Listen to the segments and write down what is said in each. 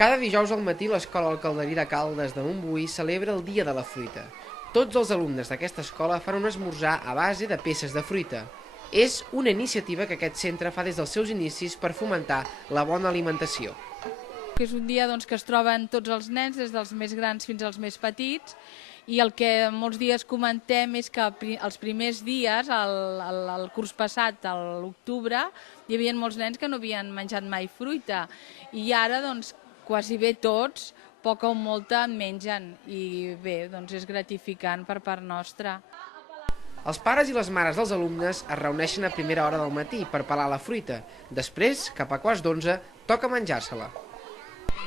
Cada dijous al matí l'Escola Alcalderí de Caldes de Montbui celebra el Dia de la Fruita. Tots els alumnes d'aquesta escola fan un esmorzar a base de peces de fruita. És una iniciativa que aquest centre fa des dels seus inicis per fomentar la bona alimentació. És un dia que es troben tots els nens, des dels més grans fins als més petits, i el que molts dies comentem és que els primers dies, el curs passat, a l'octubre, hi havia molts nens que no havien menjat mai fruita, i ara quasi bé tots, poca o molta, en mengen, i bé, és gratificant per part nostra. Els pares i les mares dels alumnes es reuneixen a primera hora del matí per pelar la fruita. Després, cap a quarts d'11, toca menjar-se-la.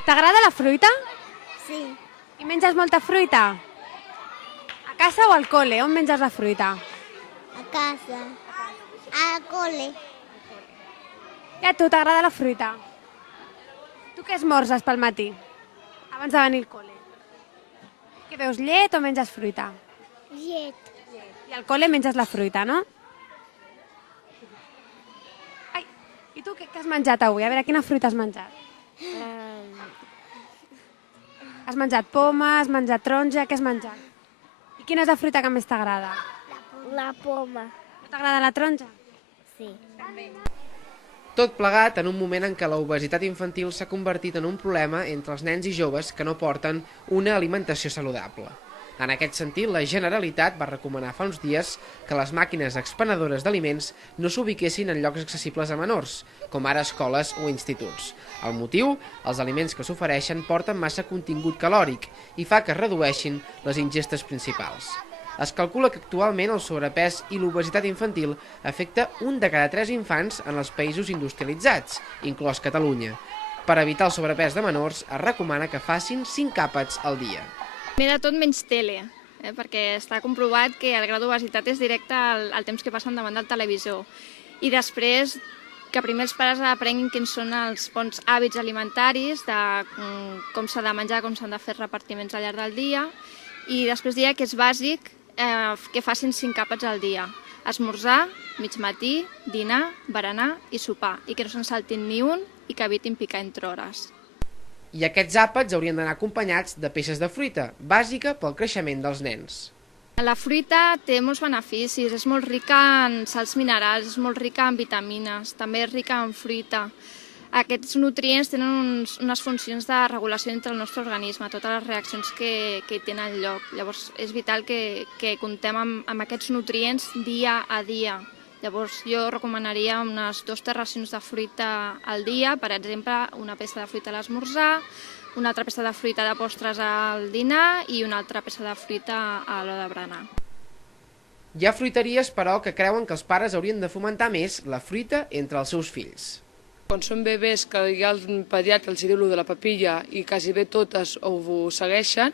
T'agrada la fruita? Sí, I menges molta fruita? A casa o al col·le? On menges la fruita? a casa, al cole. I a tu t'agrada la fruita? Tu què esmorzes pel matí? Abans de venir al col·le. Què veus, llet o menges fruita? Llet, I al col·le menges la fruita, no? Ai, i tu què has menjat avui? A veure, quina fruita has menjat? Has menjat poma, has menjat taronja, què has menjat? I quina és la fruita que més t'agrada? la poma. No t'agrada la taronja? Sí. Tot plegat en un moment en què l'obesitat infantil s'ha convertit en un problema entre els nens i joves que no porten una alimentació saludable. En aquest sentit, la Generalitat va recomanar fa uns dies que les màquines expenedores d'aliments no s'ubiquessin en llocs accessibles a menors, com ara escoles o instituts. El motiu? Els aliments que s'ofereixen porten massa contingut calòric i fa que es redueixin les ingestes principals. Es calcula que actualment el sobrepès i l'obesitat infantil afecta un de cada 3 infants en els països industrialitzats, inclòs Catalunya. Per evitar el sobrepès de menors, es recomana que facin 5 àpats al dia. Primer de tot, menys tele, perquè està comprovat que el grau d'obesitat és directe al temps que passen davant del televisor. I després, que primer els pares aprenguin quins són els bons hàbits alimentaris, de com s'ha de menjar, com s'han de fer repartiments al llarg del dia, i després diria que és bàsic que facin 5 àpats al dia. Esmorzar, mig matí, dinar, berenar i sopar, i que no se'n saltin ni un i que evitin picar entre hores. I aquests àpats haurien d'anar acompanyats de peces de fruita, bàsica pel creixement dels nens. La fruita té molts beneficis, és molt rica en sals minerals, és molt rica en vitamines, també és rica en fruita. Aquests nutrients tenen unes funcions de regulació entre el nostre organisme, totes les reaccions que hi tenen lloc. Llavors és vital que comptem amb aquests nutrients dia a dia. Llavors jo recomanaria unes 2 racions de fruita al dia, per exemple, una peça de fruita a l'esmorzar, una altra peça de fruita de postres al dinar i una altra peça de fruita a l'hora de berenar. Hi ha fruiteries, però, que creuen que els pares haurien de fomentar més la fruita entre els seus fills. Quan són bebès, que ja el pediatre els diu de la papilla i quasi bé totes ho segueixen,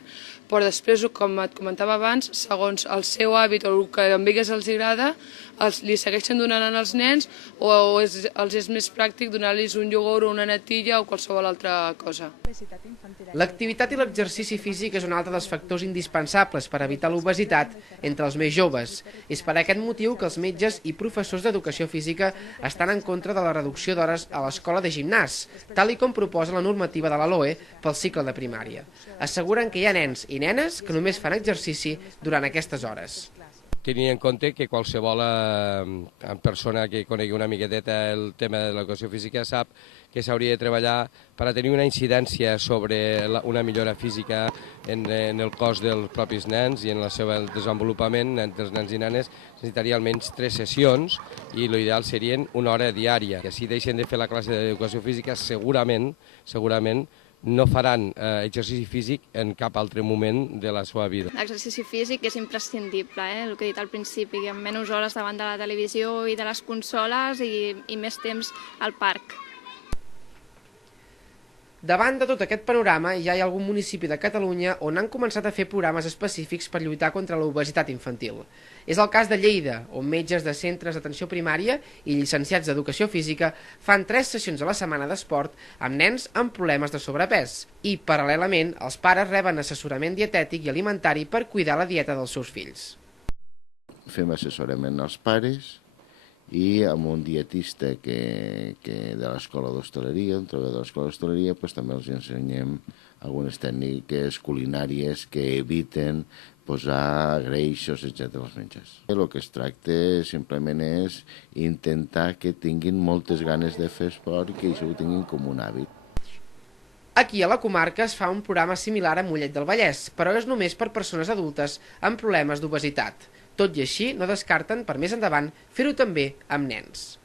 però després, com et comentava abans, segons el seu hàbit o el que a ells els agrada, li segueixen donant als nens o els és més pràctic donar-los un iogurt o una natilla o qualsevol altra cosa. L'activitat i l'exercici físic és un altre dels factors indispensables per evitar l'obesitat entre els més joves. És per aquest motiu que els metges i professors d'educació física estan en contra de la reducció d'hores a l'escola de gimnàs, tal com proposa la normativa de la LOE pel cicle de primària. Asseguren que hi ha nens i nenes que només fan exercici durant aquestes hores. Tenint en compte que qualsevol persona que conegui una miqueteta el tema de l'educació física sap que s'hauria de treballar per a tenir una incidència sobre una millora física en el cos dels propis nens i en el seu desenvolupament entre els nens i nenes. Necessitaria almenys 3 sessions i l'ideal serien 1 hora diària. Si deixen de fer la classe d'educació física, segurament no faran exercici físic en cap altre moment de la seva vida. L'exercici físic és imprescindible, el que he dit al principi, amb menys hores davant de la televisió i de les consoles i més temps al parc. Davant de tot aquest panorama, ja hi ha algun municipi de Catalunya on han començat a fer programes específics per lluitar contra l'obesitat infantil. És el cas de Lleida, on metges de centres d'atenció primària i llicenciats d'educació física fan 3 sessions a la setmana d'esport amb nens amb problemes de sobrepès. I, paral·lelament, els pares reben assessorament dietètic i alimentari per cuidar la dieta dels seus fills. Fem assessorament als pares i amb un dietista que de l'escola d'hostaleria, un treballador de l'escola d'hostaleria, també els ensenyem algunes tècniques culinàries que eviten posar greixos, etc. als menjars. El que es tracta simplement és intentar que tinguin moltes ganes de fer esport i que això ho tinguin com un hàbit. Aquí a la comarca es fa un programa similar a Mollet del Vallès, però és només per persones adultes amb problemes d'obesitat. Tot i així, no descarten per més endavant fer-ho també amb nens.